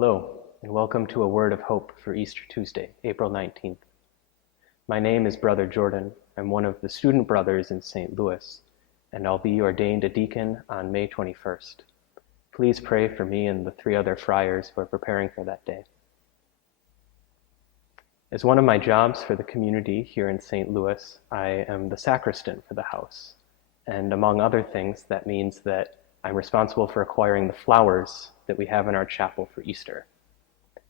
Hello, and welcome to a Word of Hope for Easter Tuesday, April 19th. My name is Brother Jordan. I'm one of the student brothers in St. Louis, and I'll be ordained a deacon on May 21st. Please pray for me and the 3 other friars who are preparing for that day. As one of my jobs for the community here in St. Louis, I am the sacristan for the house. And among other things, that means that I'm responsible for acquiring the flowers that we have in our chapel for Easter.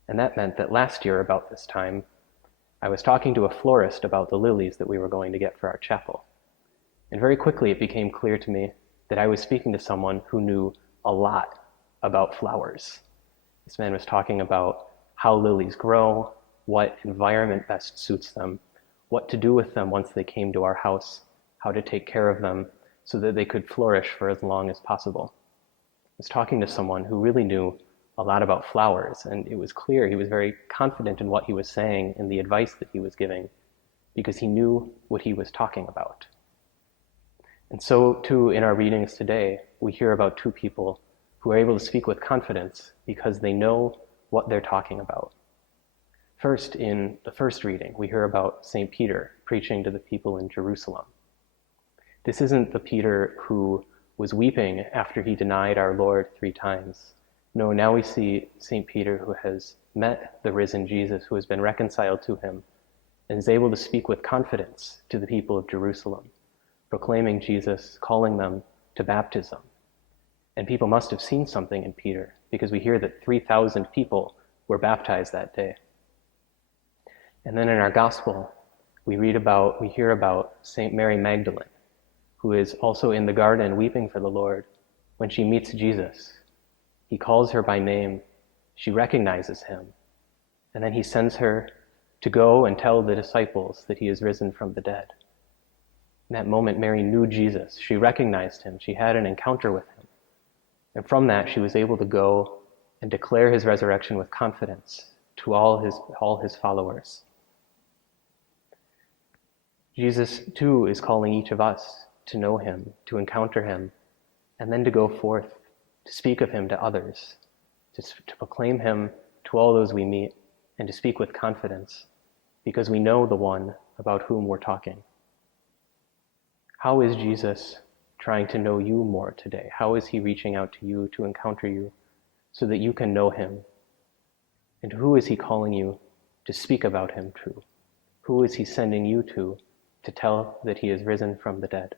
And that meant that last year, about this time, I was talking to a florist about the lilies that we were going to get for our chapel. And very quickly it became clear to me that I was speaking to someone who knew a lot about flowers. This man was talking about how lilies grow, what environment best suits them, what to do with them once they came to our house, how to take care of them so that they could flourish for as long as possible. I was talking to someone who really knew a lot about flowers, and it was clear he was very confident in what he was saying and the advice that he was giving because he knew what he was talking about. And so, too, in our readings today, we hear about 2 people who are able to speak with confidence because they know what they're talking about. First, in the first reading, we hear about St. Peter preaching to the people in Jerusalem. This isn't the Peter who was weeping after he denied our Lord 3 times. No, now we see St. Peter who has met the risen Jesus, who has been reconciled to him, and is able to speak with confidence to the people of Jerusalem, proclaiming Jesus, calling them to baptism. And people must have seen something in Peter, because we hear that 3,000 people were baptized that day. And then in our gospel, we hear about St. Mary Magdalene, who is also in the garden weeping for the Lord when she meets Jesus. He calls her by name, she recognizes him, and then he sends her to go and tell the disciples that he is risen from the dead. In that moment, Mary knew Jesus. She recognized him. She had an encounter with him. And from that, she was able to go and declare his resurrection with confidence to all his followers. Jesus, too, is calling each of us to know him, to encounter him, and then to go forth, to speak of him to others, to proclaim him to all those we meet, and to speak with confidence, because we know the one about whom we're talking. How is Jesus trying to know you more today? How is he reaching out to you to encounter you so that you can know him? And who is he calling you to speak about him to? Who is he sending you to tell that he is risen from the dead?